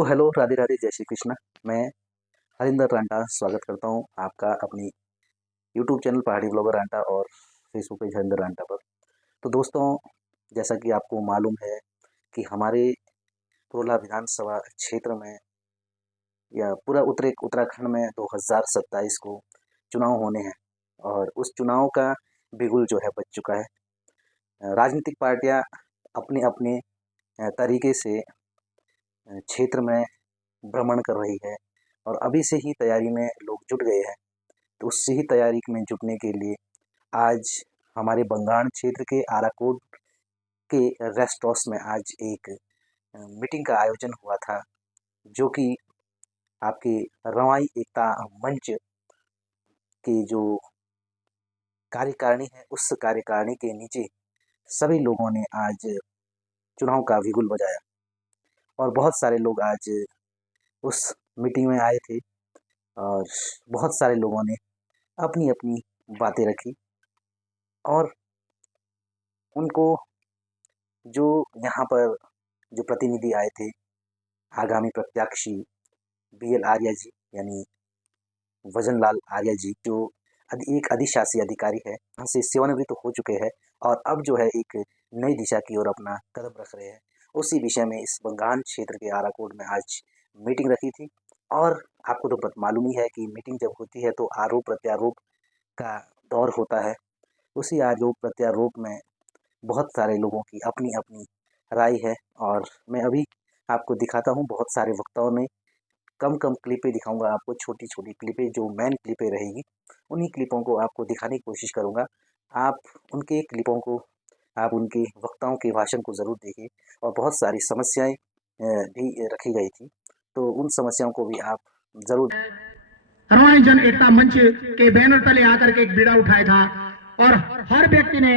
तो हेलो, राधे राधे, जय श्री कृष्ण। मैं हरिंदर रांटा स्वागत करता हूँ आपका अपनी यूट्यूब चैनल पहाड़ी ब्लॉगर रांटा और फेसबुक पेज हरिंदर रांटा पर। तो दोस्तों, जैसा कि आपको मालूम है कि हमारे पुरोला विधानसभा क्षेत्र में या पूरा उत्तराखंड में 2027 को चुनाव होने हैं और उस चुनाव का बिगुल जो है बज चुका है। राजनीतिक पार्टियां अपने अपने तरीके से क्षेत्र में भ्रमण कर रही है और अभी से ही तैयारी में लोग जुट गए हैं। तो उससे ही तैयारी में जुटने के लिए आज हमारे बंगाण क्षेत्र के आराकोट के रेस्ट हाउस में आज एक मीटिंग का आयोजन हुआ था, जो कि आपके रवाई एकता मंच के जो कार्यकारिणी है उस कार्यकारिणी के नीचे सभी लोगों ने आज चुनाव का बिगुल बजाया और बहुत सारे लोग आज उस मीटिंग में आए थे और बहुत सारे लोगों ने अपनी अपनी बातें रखी और उनको जो यहाँ पर जो प्रतिनिधि आए थे, आगामी प्रत्याशी BL आर्या जी यानी वजनलाल आर्या जी, जो एक अधिशासी अधिकारी है, यहाँ से सेवानिवृत्त हो चुके हैं और अब जो है एक नई दिशा की ओर अपना कदम रख रहे हैं। उसी विषय में इस बंगाल क्षेत्र के आराकोट में आज मीटिंग रखी थी और आपको तो मालूम ही है कि मीटिंग जब होती है तो आरोप प्रत्यारोप का दौर होता है। उसी आरोप प्रत्यारोप में बहुत सारे लोगों की अपनी अपनी राय है और मैं अभी आपको दिखाता हूँ। बहुत सारे वक्ताओं ने कम क्लिपें दिखाऊंगा आपको, छोटी छोटी क्लिपें जो मेन क्लिपें रहेगी, उन्हीं क्लिपों को आपको दिखाने की कोशिश करूँगा। आप उनके क्लिपों को, आप उनके वक्ताओं के भाषण को ज़रूर देखिए और बहुत सारी समस्याएं भी रखी गई थी, तो उन समस्याओं को भी आप ज़रूर। रवाई जन एकता मंच के बैनर तले आकर के एक बीड़ा उठाया था और हर व्यक्ति ने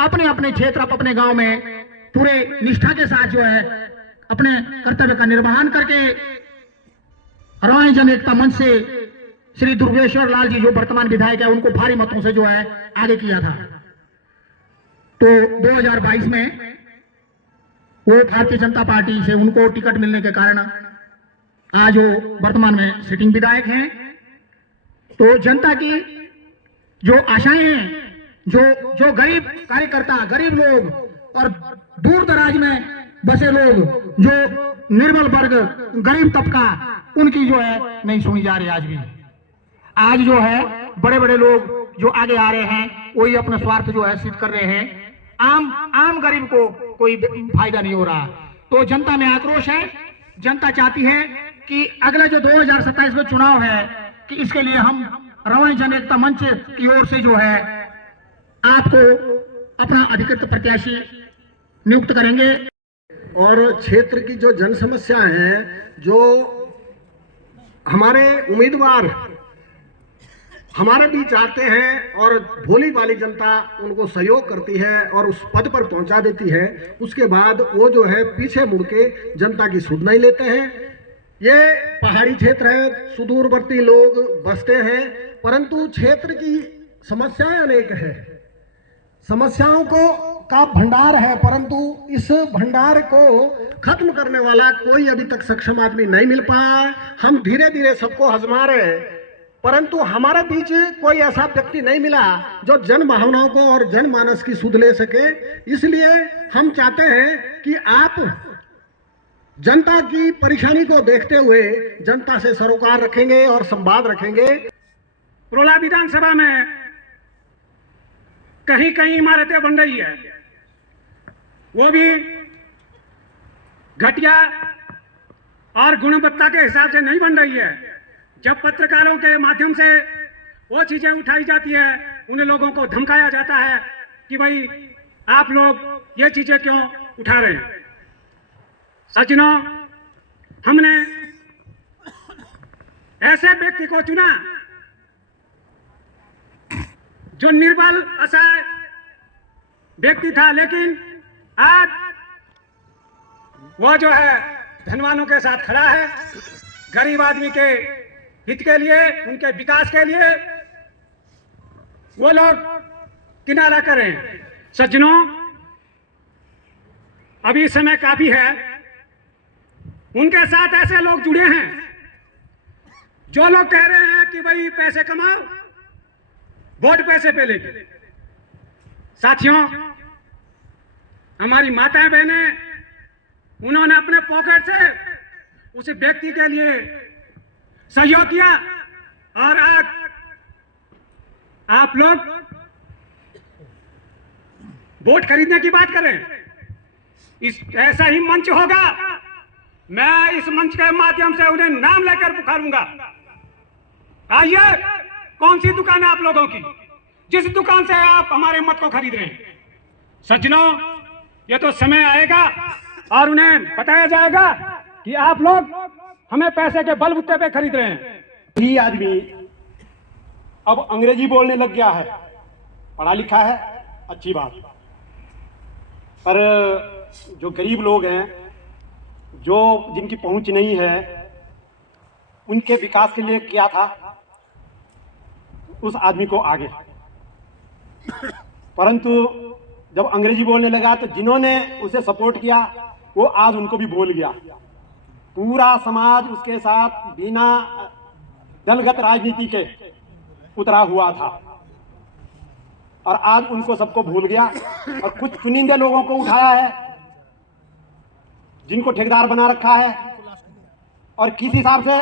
अपने अपने क्षेत्र, अपने गांव में पूरे निष्ठा के साथ जो है अपने कर्तव्य का निर्वहन करके रवाई जन एकता मंच से श्री दुर्गेश्वर लाल जी जो वर्तमान विधायक है उनको भारी मतों से जो है आगे किया था। तो 2022 में वो भारतीय जनता पार्टी से उनको टिकट मिलने के कारण आज वो वर्तमान में सिटिंग विधायक हैं। तो जनता की जो आशाएं हैं, जो गरीब कार्यकर्ता, गरीब लोग और दूर दराज में बसे लोग, जो निर्बल वर्ग, गरीब तबका, उनकी जो है नहीं सुनी जा रही। आज जो है बड़े बड़े लोग जो आगे आ रहे हैं वही अपना स्वार्थ जो है सिद्ध कर रहे हैं। आम गरीब को कोई फायदा नहीं हो रहा। तो जनता में आक्रोश है। जनता चाहती है कि अगला जो 2027 में चुनाव है कि इसके लिए हम रवाई जन एकता मंच की ओर से जो है आपको अपना अधिकृत प्रत्याशी नियुक्त करेंगे। और क्षेत्र की जो जन समस्या है, जो हमारे उम्मीदवार हमारे बीच आते हैं और भोली वाली जनता उनको सहयोग करती है और उस पद पर पहुंचा देती है, उसके बाद वो जो है पीछे मुड़ के जनता की सुध नहीं लेते हैं। ये पहाड़ी क्षेत्र है, सुदूरवर्ती लोग बसते हैं, परंतु क्षेत्र की समस्याएं अनेक है। समस्याओं का भंडार है, परंतु इस भंडार को खत्म करने वाला कोई अभी तक सक्षम आदमी नहीं मिल पाया। हम धीरे धीरे सबको आजमा रहे हैं, परंतु हमारे बीच कोई ऐसा व्यक्ति नहीं मिला जो जन भावनाओं को और जनमानस की सुध ले सके। इसलिए हम चाहते हैं कि आप जनता की परेशानी को देखते हुए जनता से सरोकार रखेंगे और संवाद रखेंगे। पुरोला विधानसभा में कहीं कहीं इमारतें बन रही है, वो भी घटिया और गुणवत्ता के हिसाब से नहीं बन रही है। जब पत्रकारों के माध्यम से वो चीजें उठाई जाती है, उन लोगों को धमकाया जाता है कि भाई आप लोग ये चीजें क्यों उठा रहे हैं। सज्जनों, हमने ऐसे व्यक्ति को चुना जो निर्बल असहाय व्यक्ति था, लेकिन आज वो जो है धनवानों के साथ खड़ा है। गरीब आदमी के हित के लिए, उनके विकास के लिए वो लोग किनारा करें। सज्जनों, अभी समय काफी है उनके साथ ऐसे लोग जुड़े हैं जो लोग कह रहे हैं कि भाई पैसे कमाओ, वोट पैसे पे लेके। साथियों, हमारी माताएं बहनें, उन्होंने अपने पॉकेट से उस व्यक्ति के लिए सहयोग किया, और आज आप लोग वोट खरीदने की बात करें। इस ऐसा ही मंच होगा, मैं इस मंच के माध्यम से उन्हें नाम लेकर पुकारूंगा। आइए, कौन सी दुकान है आप लोगों की जिस दुकान से आप हमारे मत को खरीद रहे हैं? सज्जनों, ये तो समय आएगा और उन्हें बताया जाएगा कि आप लोग हमें पैसे के बलबूते पे खरीद रहे हैं। ही आदमी अब अंग्रेजी बोलने लग गया है, पढ़ा लिखा है, अच्छी बात, पर जो गरीब लोग हैं, जो जिनकी पहुंच नहीं है, उनके विकास के लिए किया था उस आदमी को आगे। परंतु जब अंग्रेजी बोलने लगा तो जिन्होंने उसे सपोर्ट किया वो आज उनको भी भूल गया। पूरा समाज उसके साथ बिना दलगत राजनीति के उतरा हुआ था और आज उनको सबको भूल गया और कुछ चुनिंदे लोगों को उठाया है जिनको ठेकेदार बना रखा है, और किस हिसाब से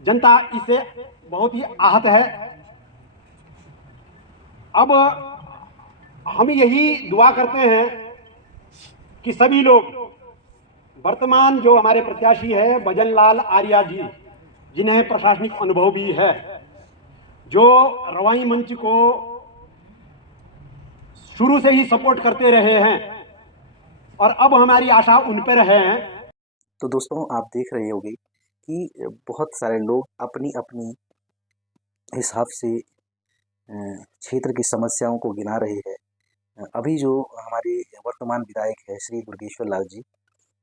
जनता इससे बहुत ही आहत है। अब हम यही दुआ करते हैं कि सभी लोग, वर्तमान जो हमारे प्रत्याशी है भजन लाल आर्या जी, जिन्हें प्रशासनिक अनुभव भी है, जो रवाई मंच को शुरू से ही सपोर्ट करते रहे हैं और अब हमारी आशा उन पर है। तो दोस्तों, आप देख रहे होंगे कि बहुत सारे लोग अपनी अपनी हिसाब से क्षेत्र की समस्याओं को गिना रहे हैं। अभी जो हमारे वर्तमान विधायक है श्री दुर्गेश्वर लाल जी,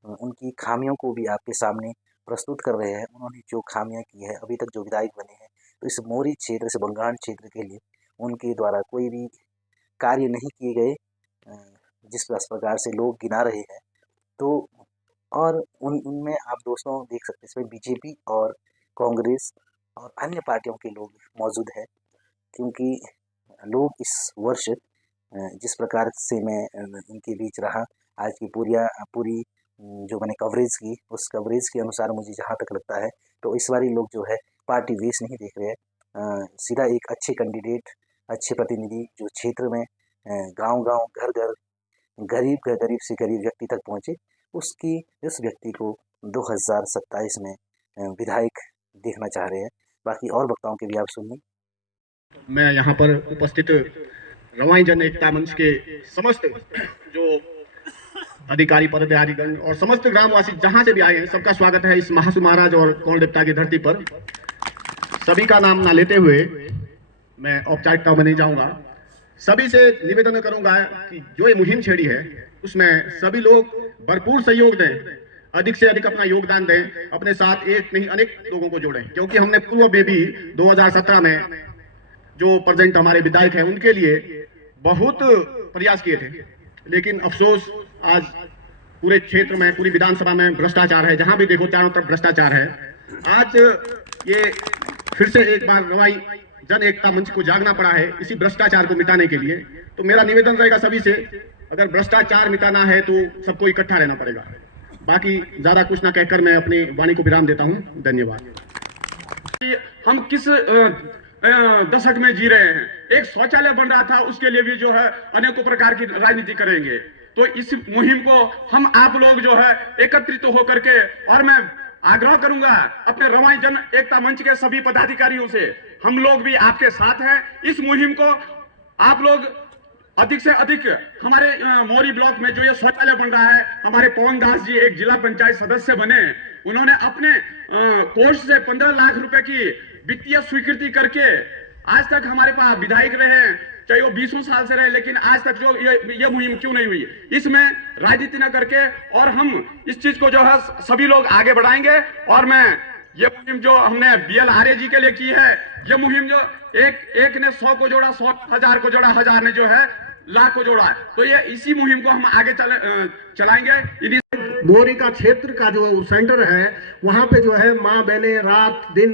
उनकी खामियों को भी आपके सामने प्रस्तुत कर रहे हैं। उन्होंने जो खामियां की है, अभी तक जो विधायक बने हैं, तो इस मोरी क्षेत्र से बंगाण क्षेत्र के लिए उनके द्वारा कोई भी कार्य नहीं किए गए, जिस प्रकार से लोग गिना रहे हैं। तो और उनमें आप दोस्तों देख सकते हैं, इसमें बीजेपी और कांग्रेस और अन्य पार्टियों के लोग मौजूद हैं, क्योंकि लोग इस वर्ष जिस प्रकार से मैं इनके बीच रहा, आज की पूरी जो मैंने कवरेज की, उस कवरेज के अनुसार मुझे जहाँ तक लगता है तो इस बारी लोग जो है पार्टी वेश नहीं देख रहे हैं। सीधा एक अच्छे कैंडिडेट, अच्छे प्रतिनिधि जो क्षेत्र में गांव-गांव, घर-घर, गरीब से गरीब व्यक्ति तक पहुंचे, उस व्यक्ति को 2027 में विधायक देखना चाह रहे हैं। बाकी और वक्ताओं के भी आप सुनिए। मैं यहाँ पर उपस्थित रवाई जन एकता मंच के समस्त जो अधिकारी, पदाधिकारीगण और समस्त ग्रामवासी जहाँ से भी आए हैं, सबका स्वागत है इस महासु महाराज और कौल देवता की धरती पर। सभी का नाम ना लेते हुए मैं औपचारिकता में नहीं जाऊंगा। सभी से निवेदन करूंगा कि जो ये मुहिम छेड़ी है उसमें सभी लोग भरपूर सहयोग दें, अधिक से अधिक अपना योगदान दें, अपने साथ एक नहीं अनेक लोगों को जोड़ें, क्योंकि हमने पूर्व में भी 2017 में जो प्रेजेंट हमारे विधायक हैं उनके लिए बहुत प्रयास किए थे, लेकिन अफसोस आज पूरे क्षेत्र में, पूरी विधानसभा में भ्रष्टाचार है। जहां भी देखो चारों तरफ भ्रष्टाचार है। आज ये फिर से एक बार रवाई जन एकता मंच को जागना पड़ा है इसी भ्रष्टाचार को मिटाने के लिए। तो मेरा निवेदन रहेगा सभी से, अगर भ्रष्टाचार मिटाना है तो सबको इकट्ठा रहना पड़ेगा। बाकी ज्यादा कुछ ना कहकर मैं अपनी वाणी को विराम देता हूं। धन्यवाद। हम किस दशक में जी रहे हैं? एक शौचालय बन रहा था, उसके लिए भी जो है अनेकों प्रकार की राजनीति करेंगे। तो इस मुहिम को हम आप लोग जो है एकत्रित होकर के, और मैं आग्रह करूंगा अपने रवाई जन एकता मंच के सभी पदाधिकारियों से, हम लोग भी आपके साथ हैं। इस मुहिम को आप लोग अधिक से अधिक, हमारे मोरी ब्लॉक में जो ये शौचालय बन रहा है, हमारे पवन दास जी एक जिला पंचायत सदस्य बने, उन्होंने अपने कोष से 15 लाख रुपए की वित्तीय स्वीकृति करके आज तक हमारे पास विधायक रहे, चाहे वो 20 साल से रहे, लेकिन आज तक जो ये मुहिम क्यों नहीं हुई? इसमें राजनीति न करके, और हम इस चीज को जो है सभी लोग आगे बढ़ाएंगे। और मैं ये मुहिम जो हमने बीएल आर्य जी के लिए की है, ये मुहिम जो एक ने 100 को जोड़ा, 100 1000 को जोड़ा, 1000 ने जो है लाख को जोड़ा, तो ये इसी मुहिम को हम आगे चलाएंगे। मोरी का क्षेत्र का जो सेंटर है वहाँ पे जो है माँ बहनें रात दिन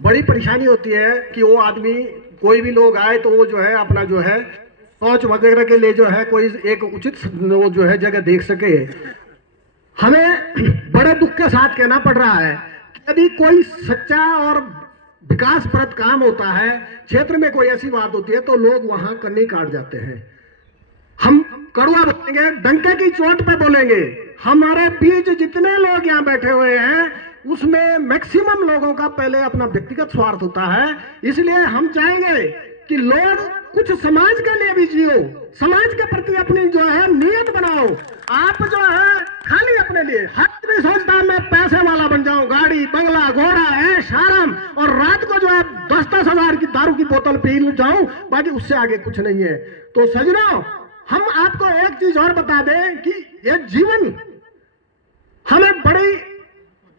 बड़ी परेशानी होती है कि वो आदमी कोई भी लोग आए तो वो जो है अपना जो है शौच वगैरह के लिए जो है कोई एक उचित वो जो है जगह देख सके। हमें बड़े दुख के साथ कहना पड़ रहा है कि यदि कोई सच्चा और विकासप्रद काम होता है, क्षेत्र में कोई ऐसी बात होती है तो लोग वहां कन्नी काट जाते हैं। हम कड़वा बोलेंगे, डंके की चोट पे बोलेंगे। हमारे बीच जितने लोग यहाँ बैठे हुए हैं उसमें मैक्सिमम लोगों का पहले अपना व्यक्तिगत स्वार्थ होता है। इसलिए हम चाहेंगे कि लोग कुछ समाज के लिए भी जियो, समाज के प्रति अपनी जो है नियत बनाओ। आप जो है खाली अपने लिए, हर कोई सोचता है मैं पैसे वाला बन जाऊं, गाड़ी बंगला घोड़ा ऐश आराम, और रात को जो है 10-10 हजार की दारू की बोतल पी जाऊं, बाकी उससे आगे कुछ नहीं है। तो सजनों, हम आपको एक चीज और बता दें कि ये जीवन हमें बड़ी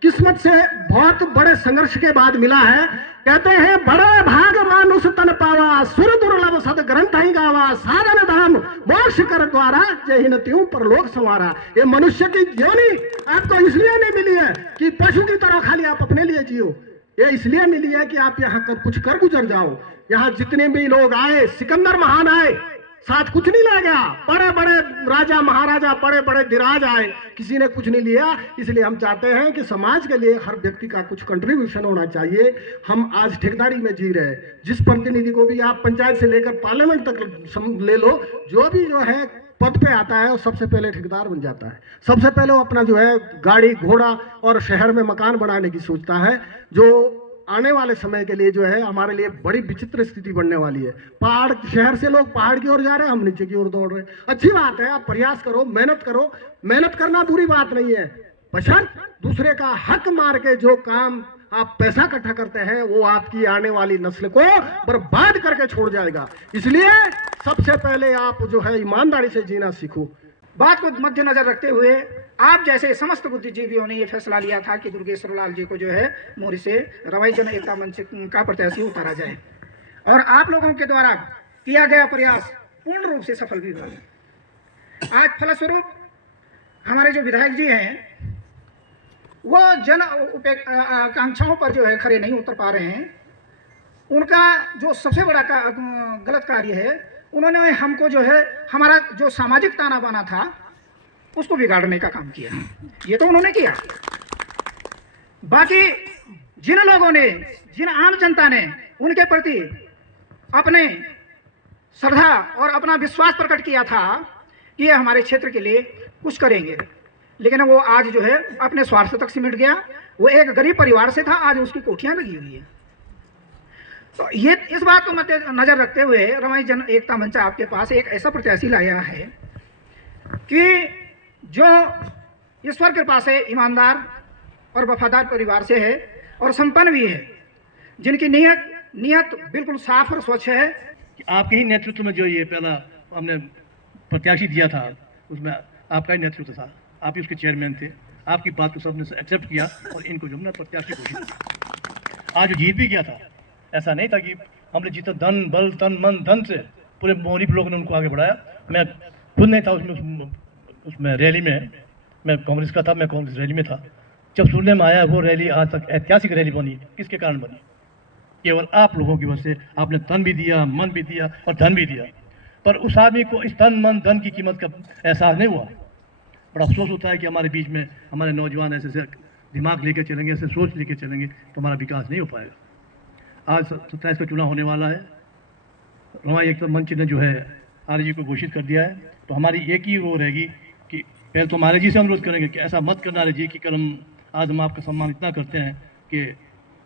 किस्मत से बहुत बड़े संघर्ष के बाद मिला है। कहते हैं बड़े भाग मानुष तन पावा, सुर दुर्लभ सद ग्रंथ ही गावा, साधन धाम मोक्ष कर द्वारा जय हिन त्यों परलोक संवारा। ये मनुष्य की जीवनी आपको इसलिए नहीं मिली है कि पशु की तरह खाली आप अपने लिए जियो, ये इसलिए मिली है कि आप यहाँ कुछ कर गुजर जाओ। यहाँ जितने भी लोग आए, सिकंदर महान आए, साथ कुछ नहीं ले गया, बड़े बड़े राजा महाराजा बड़े बड़े धीराज आए, किसी ने कुछ नहीं लिया। इसलिए हम चाहते हैं कि समाज के लिए हर व्यक्ति का कुछ कंट्रीब्यूशन होना चाहिए। हम आज ठेकेदारी में जी रहे हैं, जिस प्रतिनिधि को भी आप पंचायत से लेकर पार्लियामेंट तक ले लो, जो भी जो है पद पे आता है वो सबसे पहले ठेकेदार बन जाता है। सबसे पहले वो अपना जो है गाड़ी घोड़ा और शहर में मकान बनाने की सोचता है, जो आने वाले समय के लिए जो है हमारे लिए बड़ी विचित्र स्थिति बनने वाली है। पहाड़ शहर से लोग पहाड़ की ओर जा रहे हैं, हम नीचे की ओर दौड़ रहे हैं। अच्छी बात है, आप प्रयास करो, मेहनत करो, मेहनत करना बुरी बात नहीं है, बशर्ते दूसरे का हक मार के जो काम आप पैसा इकट्ठा करते हैं वो आपकी आने वाली नस्ल को बर्बाद करके छोड़ जाएगा। इसलिए सबसे पहले आप जो है ईमानदारी से जीना सीखो। बात को मद्देनजर रखते हुए आप जैसे समस्त बुद्धिजीवियों ने यह फैसला लिया था कि दुर्गेश्वर लाल जी को जो है मोरी से रवाई जन एकता मंच का प्रत्याशी उतारा जाए, और आप लोगों के द्वारा किया गया प्रयास पूर्ण रूप से सफल भी हुआ। आज फलस्वरूप हमारे जो विधायक जी हैं वो जन आकांक्षाओं पर जो है खरे नहीं उतर पा रहे हैं। उनका जो सबसे बड़ा गलत कार्य है, उन्होंने हमको जो है हमारा जो सामाजिक ताना बाना था उसको बिगाड़ने का काम किया। ये तो उन्होंने किया। बाकी जिन लोगों ने, जिन आम जनता ने उनके प्रति अपने श्रद्धा और अपना विश्वास प्रकट किया था कि ये हमारे क्षेत्र के लिए कुछ करेंगे, लेकिन वो आज जो है अपने स्वार्थ तक सिमट गया। वो एक गरीब परिवार से था, आज उसकी कोठियां लगी हुई है। तो ये इस बात को मद्देनजर रखते हुए रवाई जन एकता मंच आपके पास एक ऐसा प्रत्याशी लाया है कि जो ईश्वर कृपा से ईमानदार और वफादार परिवार से है और संपन्न भी है, जिनकी नियत बिल्कुल साफ और स्वच्छ है। आपके ही नेतृत्व में जो ये पहला हमने प्रत्याशी दिया था उसमें आपका ही नेतृत्व था, आप ही उसके चेयरमैन थे। आपकी बात को सबने एक्सेप्ट किया और इनको जो हमने प्रत्याशी घोषित किया। आज जीत भी गया था, ऐसा नहीं था कि हमने जीता धन बल तन मन धन से, पूरे मोहरी लोगों ने उनको आगे बढ़ाया। मैं खुद नहीं था उसमें रैली में, मैं कांग्रेस का था, मैं कांग्रेस रैली में था। जब सुनने में आया वो रैली आज तक ऐतिहासिक रैली बनी, किसके कारण बनी? केवल आप लोगों की वजह से। आपने तन भी दिया, मन भी दिया और धन भी दिया, पर उस आदमी को इस तन मन धन की कीमत का एहसास नहीं हुआ। बड़ा अफसोस होता है कि हमारे बीच में हमारे नौजवान ऐसे दिमाग लेकर चलेंगे, ऐसे सोच लेकर चलेंगे तो हमारा विकास नहीं हो पाएगा। आज 27 का चुनाव होने वाला है। रवाई एकता मंच ने जो है आर जी को घोषित कर दिया है, तो हमारी एक ही वो रहेगी कि पहले तो हमारे जी से अनुरोध करेंगे कि ऐसा मत करना आर जी कि कल हम आज हम आपका सम्मान इतना करते हैं कि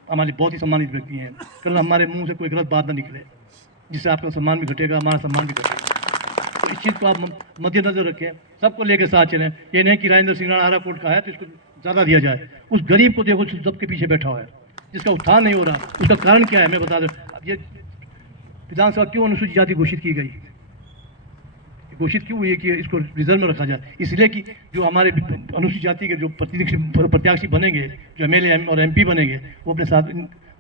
हमारी बहुत ही सम्मानित व्यक्ति हैं, कल हमारे मुंह से कोई गलत बात ना निकले जिससे आपका सम्मान भी घटेगा, हमारा सम्मान भी घटेगा। तो इस चीज़ को आप मद्देनजर रखें, सबको लेकर साथ चलें। ये नहीं कि राजेंद्र सिंह राणा कोर्ट का है तो इसको ज़्यादा दिया जाए। उस गरीब को देखो सबके पीछे बैठा हुआ है, जिसका उत्थान नहीं हो रहा, उसका कारण क्या है मैं बता दूं। अब ये विधानसभा क्यों अनुसूचित जाति घोषित की गई, घोषित क्यों हुई है कि इसको रिजर्व में रखा जाए? इसलिए कि जो हमारे अनुसूचित जाति के जो प्रत्याशी बनेंगे, जो एमएलए और एमपी बनेंगे, वो अपने साथ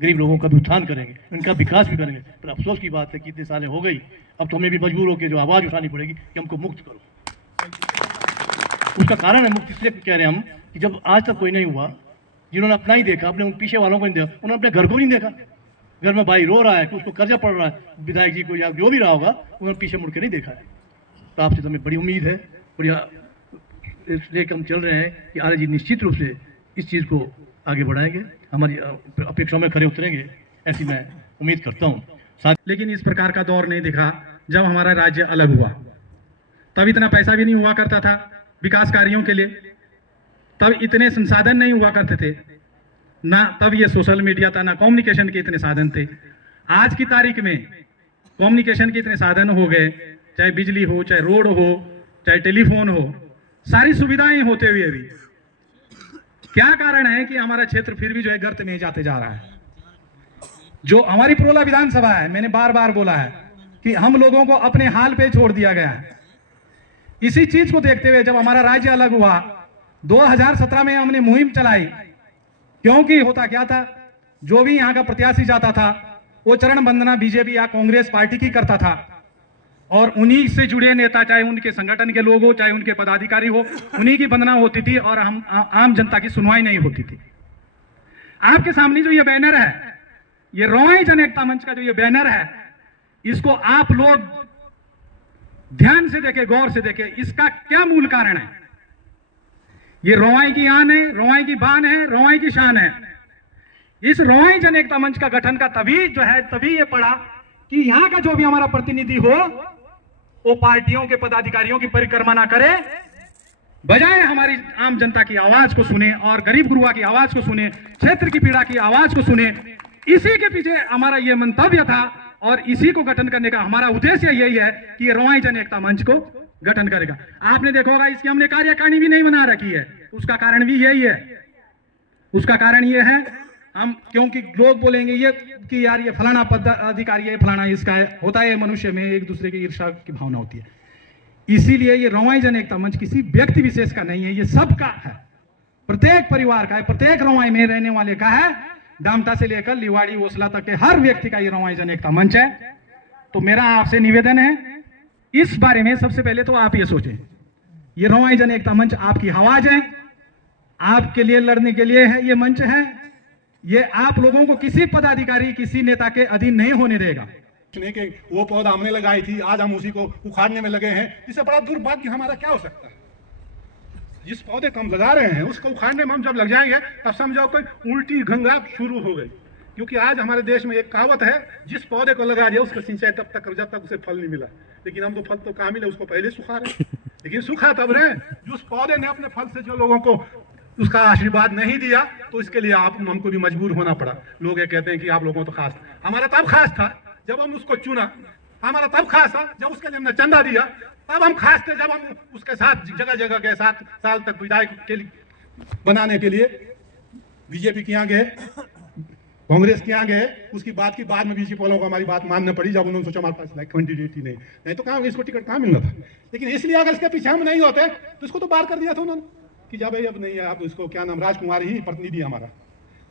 गरीब लोगों का भी उत्थान करेंगे, उनका विकास भी करेंगे। पर अफसोस की बात है कि इतने सालें हो गई, अब तो हमें भी मजबूर होकर जो आवाज़ उठानी पड़ेगी कि हमको मुक्त करो। उसका कारण है, मुफ्ती इसलिए कह रहे हैं हम कि जब आज तक कोई नहीं हुआ जिन्होंने अपना ही देखा, अपने उन पीछे वालों को नहीं देखा, उन्होंने अपने घर को नहीं देखा। घर में भाई रो रहा है कि उसको कर्जा पड़ रहा है, विधायक जी को या जो भी रहा होगा, उन्होंने पीछे मुड़ के नहीं देखा है। तो आपसे तो हमें बड़ी उम्मीद है, बढ़िया इसलिए हम चल रहे हैं कि आर्य जी निश्चित रूप से इस चीज़ को आगे बढ़ाएंगे, हमारी अपेक्षाओं में खरे उतरेंगे, ऐसी मैं उम्मीद करता हूँ। लेकिन इस प्रकार का दौर नहीं दिखा जब हमारा राज्य अलग हुआ। तब इतना पैसा भी नहीं हुआ करता था विकास कार्यों के लिए, तब इतने संसाधन नहीं हुआ करते थे, ना तब ये सोशल मीडिया था, ना कम्युनिकेशन के इतने साधन थे। आज की तारीख में कम्युनिकेशन के इतने साधन हो गए, चाहे बिजली हो, चाहे रोड हो, चाहे टेलीफोन हो, सारी सुविधाएं होते हुए भी क्या कारण है कि हमारा क्षेत्र फिर भी जो है गर्त में जाते जा रहा है। जो हमारी प्रोला विधानसभा है, मैंने बार बार बोला है कि हम लोगों को अपने हाल पे छोड़ दिया गया है। इसी चीज को देखते हुए जब हमारा राज्य अलग हुआ 2017 में हमने मुहिम चलाई, क्योंकि होता क्या था, जो भी यहाँ का प्रत्याशी जाता था वो चरण वंदना बीजेपी या कांग्रेस पार्टी की करता था, और उन्हीं से जुड़े नेता, चाहे उनके संगठन के लोग हो, चाहे उनके पदाधिकारी हो, उन्हीं की वंदना होती थी और हम आम जनता की सुनवाई नहीं होती थी। आपके सामने जो ये बैनर है, ये रोवाई जन एकता मंच का जो ये बैनर है, इसको आप लोग ध्यान से देखें, गौर से देखें, इसका क्या मूल कारण है। ये रोवाई की आन है, रोवाई की बान है, रोवाई की शान है। इस रोवाई जन एकता मंच का गठन का तभी ये पड़ा कि यहाँ का जो भी हमारा प्रतिनिधि हो वो पार्टियों के पदाधिकारियों की परिक्रमा ना करे, बजाय हमारी आम जनता की आवाज को सुने और गरीब गुरुआ की आवाज को सुने, क्षेत्र की पीड़ा की आवाज को सुने। इसी के पीछे हमारा ये मंतव्य था और इसी को गठन करने का हमारा उद्देश्य यही है कि ये रोवाई जन एकता मंच को गठन करेगा। आपने देखा होगा इसकी हमने कार्यकारिणी भी नहीं बना रखी है, उसका कारण भी यही है। उसका कारण ये है, हम क्योंकि लोग बोलेंगे ये कि यार ये फलाना पद अधिकारी है, फलाना इसका है, होता है मनुष्य में एक दूसरे की ईर्ष्या की भावना होती है। इसीलिए ये रोवाई जन एकता मंच किसी व्यक्ति विशेष का नहीं है, ये सबका है, प्रत्येक परिवार का है, प्रत्येक रोवाई में रहने वाले का है। डामटा से लेकर लिवाड़ी ओसला तक के हर व्यक्ति का ये रोवाई जन एकता मंच है। तो मेरा आपसे निवेदन है, इस बारे में सबसे पहले तो आप ये सोचें, ये रोवाई जन एकता मंच आपकी आवाज है, आपके लिए लड़ने के लिए है ये मंच है। ये आप लोगों को किसी पदाधिकारी, किसी नेता के अधीन नहीं होने देगा। कि वो पौधा हमने लगाई थी, आज हम उसी को उखाड़ने में लगे हैं। इससे बड़ा दुर्भाग्य हमारा क्या हो सकता है। जिस पौधे को हम लगा रहे हैं उसको उखाड़ने में हम जब लग जाएंगे तब समझो कोई उल्टी गंगा शुरू हो गई। क्योंकि आज हमारे देश में एक कहावत है, जिस पौधे को लगा दिया उसको सिंचाई तब तक जब तक उसे फल नहीं मिला। लेकिन हम तो फल तो कहाँ मिले, उसको पहले सुखा रहे। लेकिन सूखा तब रहे जो उस पौधे ने अपने फल से जो लोगों को उसका आशीर्वाद नहीं दिया, तो इसके लिए हमको भी मजबूर होना पड़ा। लोग ये कहते हैं कि आप लोगों तो खास, हमारा तब खास था जब हम उसको चुना, हमारा तब खास था जब उसके लिए हमने चंदा दिया, तब हम खास थे जब हम उसके साथ जगह जगह के 7 साल तक विधायक के लिए बनाने के लिए बीजेपी के यहाँ गए, कांग्रेस के यहाँ गए। उसकी बात की बाद में बीजेपी वालों को हमारी बात मानना पड़ी जब उन्होंने सोचा हमारे पास कैंडिडेट ही नहीं तो कहाँ इसको टिकट कहाँ मिलना था। लेकिन इसलिए अगर इसके पीछे हम नहीं होते तो इसको तो बाहर कर दिया था उन्होंने कि जब भाई अब नहीं है, आप इसको क्या नाम, राजकुमार ही प्रतिनिधि हमारा।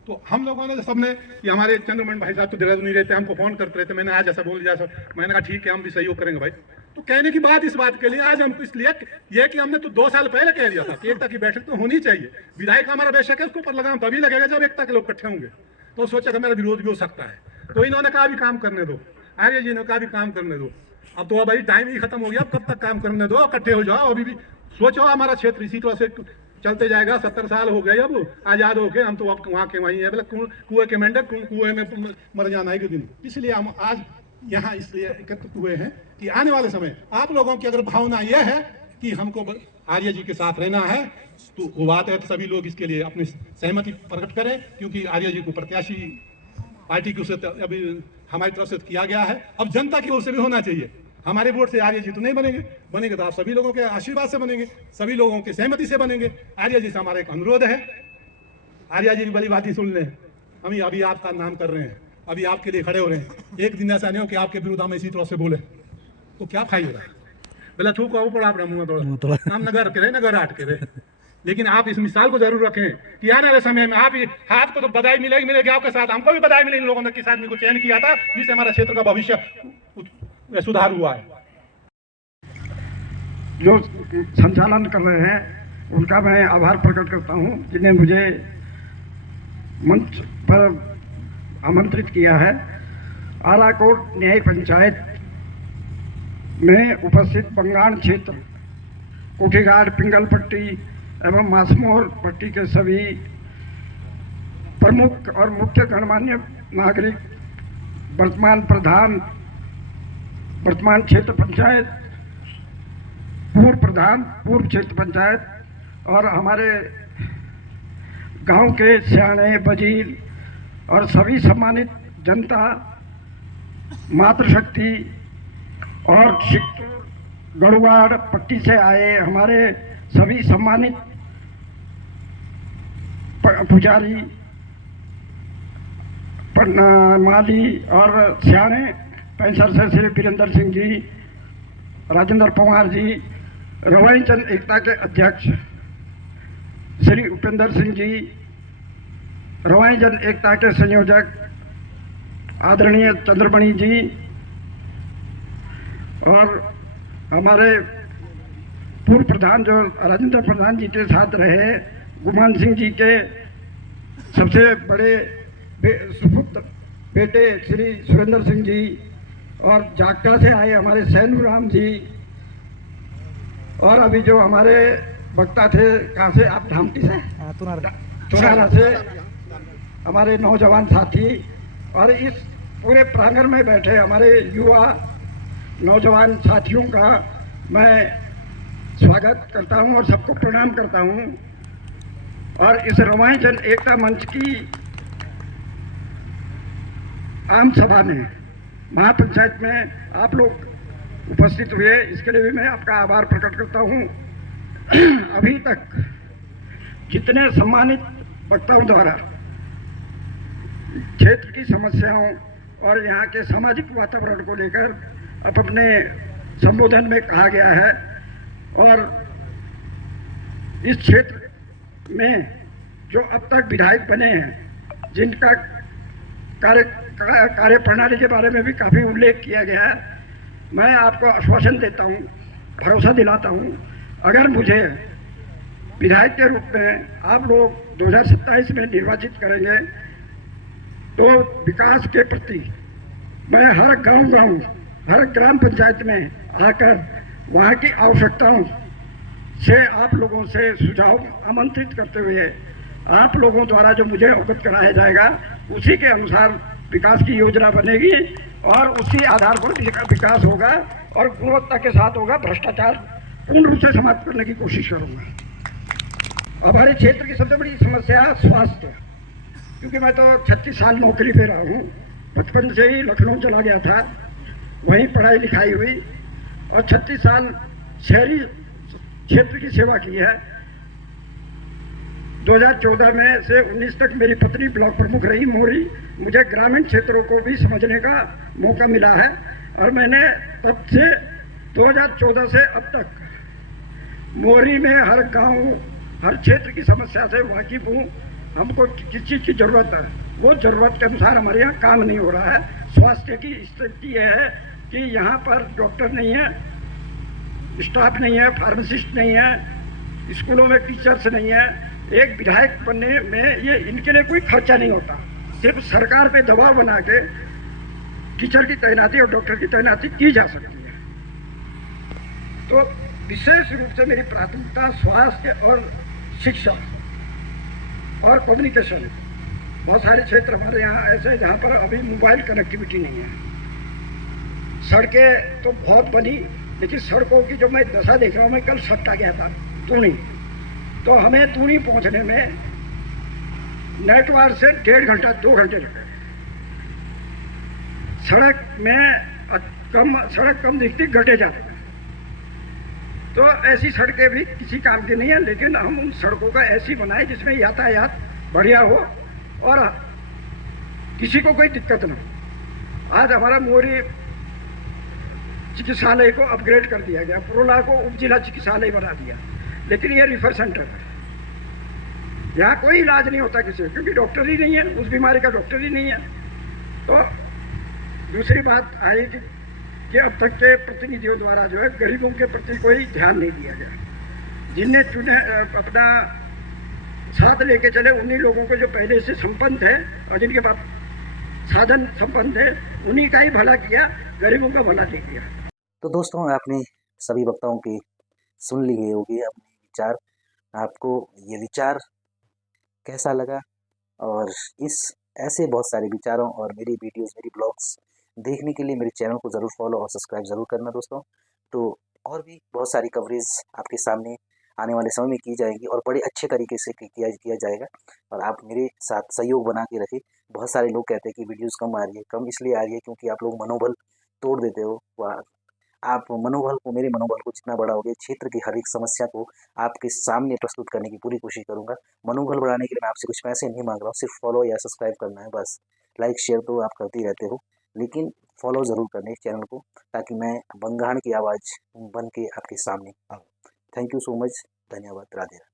तो हम लोगों ने सबने, कि हमारे चंद्रमन भाई साहब तो देहरादून नहीं रहते, हमको फोन करते रहते, मैंने आज ऐसा बोल दिया, मैंने कहा ठीक है हम भी सहयोग करेंगे भाई। तो कहने की बात इस बात के लिए आज हमको इसलिए ये कि हमने तो 2 साल पहले कह दिया था कि एकता की बैठक तो होनी चाहिए। विधायक हमारा बेशक है, उसके ऊपर लगाम तभी लगेगा जब एकता के लोग इकट्ठे होंगे। तो सोचा मेरा विरोध भी हो सकता है, तो इन्होंने कहा भी काम करने दो, आर्य जी ने कहा भी काम करने दो। अब तो भाई टाइम ही खत्म हो गया, अब कब तक काम करने दो, इकट्ठे हो जाओ। अभी भी सोचो हमारा क्षेत्र इसी तरह से चलते जाएगा। 70 साल हो गए अब आजाद हो गए, हम तो अब वहाँ के वहीं है, मतलब कुएं के मेंढक कुएं में मर जाना एक दिन। इसलिए हम आज यहाँ इसलिए एकत्रित हुए हैं कि आने वाले समय आप लोगों की अगर भावना यह है कि हमको आर्य जी के साथ रहना है, तो वो बात है तो सभी लोग इसके लिए अपनी सहमति प्रकट करें। क्योंकि आर्य जी को प्रत्याशी पार्टी की ओर से अभी हमारी तरफ से किया गया है, अब जनता की ओर से भी होना चाहिए। हमारे वोट से आर्य जी तो नहीं बनेंगे तो आप सभी लोगों के आशीर्वाद से बनेंगे, सभी लोगों की सहमति से बनेंगे। आर्य जी से हमारा एक अनुरोध है, आर्य जी की बड़ी बात ही सुन लें। हम अभी आपका नाम कर रहे हैं, अभी आपके लिए खड़े हो रहे हैं। एक दिन ऐसा नहीं हो कि आपके विरुद्ध हम इसी तरह से बोले तो क्या फायदा है। बोला थूक पड़ा अपना मुँह थोड़ा, हम नगर के रहे, नगर आट के रहे। लेकिन आप इस मिसाल को जरूर रखें कि आने वाले समय में आप हाथ को तो बधाई मिलेगी आपके साथ, हमको भी बधाई मिलेगी। लोगों ने किस आदमी को चयन किया था जिससे हमारा क्षेत्र का भविष्य सुधार हुआ है। जो संचालन कर रहे हैं उनका मैं आभार प्रकट करता हूं, जिन्हें मुझे मंच पर आमंत्रित किया है। आराकोट न्याय पंचायत में उपस्थित बंगाण क्षेत्र, कोठीघाट, पिंगलपट्टी एवं मासमोर पट्टी के सभी प्रमुख और मुख्य गणमान्य नागरिक, वर्तमान प्रधान, वर्तमान क्षेत्र पंचायत, पूर्व प्रधान, पूर्व क्षेत्र पंचायत और हमारे गांव के सियाणे, वजीर और सभी सम्मानित जनता, मातृशक्ति और गढ़वाड़ पट्टी से आए हमारे सभी सम्मानित पुजारी, माली और सियाणे, पैंसर से श्री वीरेंद्र सिंह जी, राजेंद्र पवार जी, रवाई जन एकता के अध्यक्ष श्री उपेंद्र सिंह जी, रवाई जन एकता के संयोजक आदरणीय चंद्रमणि जी और हमारे पूर्व प्रधान जो राजेंद्र प्रधान जी के साथ रहे, गुमान सिंह जी के सबसे बड़े सुपुत्र बेटे श्री सुरेंद्र सिंह जी और जागटा से आए हमारे सैनू राम जी और अभी जो हमारे वक्ता थे, कहाँ से आप, धामटी से, तुरारा से हमारे नौजवान साथी और इस पूरे प्रांगण में बैठे हमारे युवा नौजवान साथियों का मैं स्वागत करता हूं और सबको प्रणाम करता हूं। और इस रवाई जन एकता मंच की आम सभा में महापंचायत में आप लोग उपस्थित हुए, इसके लिए भी मैं आपका आभार प्रकट करता हूं। अभी तक जितने सम्मानित वक्ताओं द्वारा क्षेत्र की समस्याओं और यहाँ के सामाजिक वातावरण को लेकर अपने संबोधन में कहा गया है और इस क्षेत्र में जो अब तक विधायक बने हैं, जिनका कार्य प्रणाली के बारे में भी काफ़ी उल्लेख किया गया है, मैं आपको आश्वासन देता हूँ, भरोसा दिलाता हूँ, अगर मुझे विधायक के रूप में आप लोग 2027 में निर्वाचित करेंगे तो विकास के प्रति मैं हर गांव, हर ग्राम पंचायत में आकर वहाँ की आवश्यकताओं से आप लोगों से सुझाव आमंत्रित करते हुए आप लोगों द्वारा जो मुझे अवगत कराया जाएगा उसी के अनुसार विकास की योजना बनेगी और उसी आधार पर विकास होगा और गुणवत्ता के साथ होगा। भ्रष्टाचार पूर्ण रूप से समाप्त करने की कोशिश करूँगा। हमारे क्षेत्र की सबसे बड़ी समस्या स्वास्थ्य, क्योंकि मैं तो 36 साल नौकरी पे रहा हूँ, बचपन से ही लखनऊ चला गया था, वहीं पढ़ाई लिखाई हुई और 36 साल शहरी क्षेत्र की सेवा की है। 2014 में से 19 तक मेरी पत्नी ब्लॉक प्रमुख रही मोरी। मुझे ग्रामीण क्षेत्रों को भी समझने का मौका मिला है और मैंने तब से 2014 से अब तक मोरी में हर गांव, हर क्षेत्र की समस्या से वाकिफ हूँ। हमको किस चीज़ की ज़रूरत है, वो ज़रूरत के अनुसार हमारे यहाँ काम नहीं हो रहा है। स्वास्थ्य की स्थिति यह है कि यहाँ पर डॉक्टर नहीं है, स्टाफ नहीं है, फार्मासिस्ट नहीं है, स्कूलों में टीचर्स नहीं है। एक विधायक बनने में ये इनके लिए कोई खर्चा नहीं होता, सिर्फ सरकार पे दबाव बना के टीचर की तैनाती और डॉक्टर की तैनाती की जा सकती है। तो विशेष रूप से मेरी प्राथमिकता स्वास्थ्य और शिक्षा और कम्युनिकेशन। बहुत सारे क्षेत्र हमारे यहाँ ऐसे हैं जहाँ पर अभी मोबाइल कनेक्टिविटी नहीं है। सड़कें तो बहुत बनी, लेकिन सड़कों की जो मैं दशा देख रहा हूँ, मैं कल सट्टा गया था तूणी, तो हमें तूणी पहुँचने में नेटवर्क से 1.5 घंटा 2 घंटे लगे। सड़क कम दिखती, गड्ढे जाते। तो ऐसी सड़कें भी किसी काम की नहीं है, लेकिन हम उन सड़कों का ऐसी बनाए जिसमें यातायात बढ़िया हो और किसी को कोई दिक्कत ना हो। आज हमारा मोरी चिकित्सालय को अपग्रेड कर दिया गया, पुरोला को उप जिला चिकित्सालय बना दिया, लेकिन ये रिफर सेंटर है। यहाँ कोई इलाज नहीं होता किसी, क्योंकि डॉक्टर ही नहीं है, उस बीमारी का डॉक्टर ही नहीं है। तो दूसरी बात आई कि अब तक के प्रतिनिधियों द्वारा जो है गरीबों के प्रति कोई ध्यान नहीं दिया गया। जिनने चुने अपना साथ लेके चले उन्हीं लोगों को जो पहले से संपन्न थे और जिनके पास साधन संपन्न थे उन्हीं का ही भला किया, गरीबों का भला नहीं किया। तो दोस्तों आपने सभी वक्ताओं की सुन लिए होगी अपने विचार। आपको ये विचार कैसा लगा? और इस ऐसे बहुत सारे विचारों और मेरी वीडियोस, मेरी ब्लॉग्स देखने के लिए मेरे चैनल को ज़रूर फॉलो और सब्सक्राइब ज़रूर करना दोस्तों। तो और भी बहुत सारी कवरेज आपके सामने आने वाले समय में की जाएगी और बड़े अच्छे तरीके से किया जाएगा। और आप मेरे साथ सहयोग बना के रखें। बहुत सारे लोग कहते हैं कि वीडियोस कम आ रही है, कम इसलिए आ रही है क्योंकि आप लोग मनोबल तोड़ देते हो। आप मनोबल को, मेरे मनोबल को जितना बढ़ाओगे, क्षेत्र की हर एक समस्या को आपके सामने प्रस्तुत करने की पूरी कोशिश करूंगा। मनोबल बढ़ाने के लिए मैं आपसे कुछ पैसे नहीं मांग रहा हूँ, सिर्फ फॉलो या सब्सक्राइब करना है बस। लाइक शेयर तो आप करते ही रहते हो, लेकिन फॉलो ज़रूर करना इस चैनल को, ताकि मैं बंगाण की आवाज़ बन के आपके सामने आऊँ। थैंक यू सो मच, धन्यवाद, राधे राधे।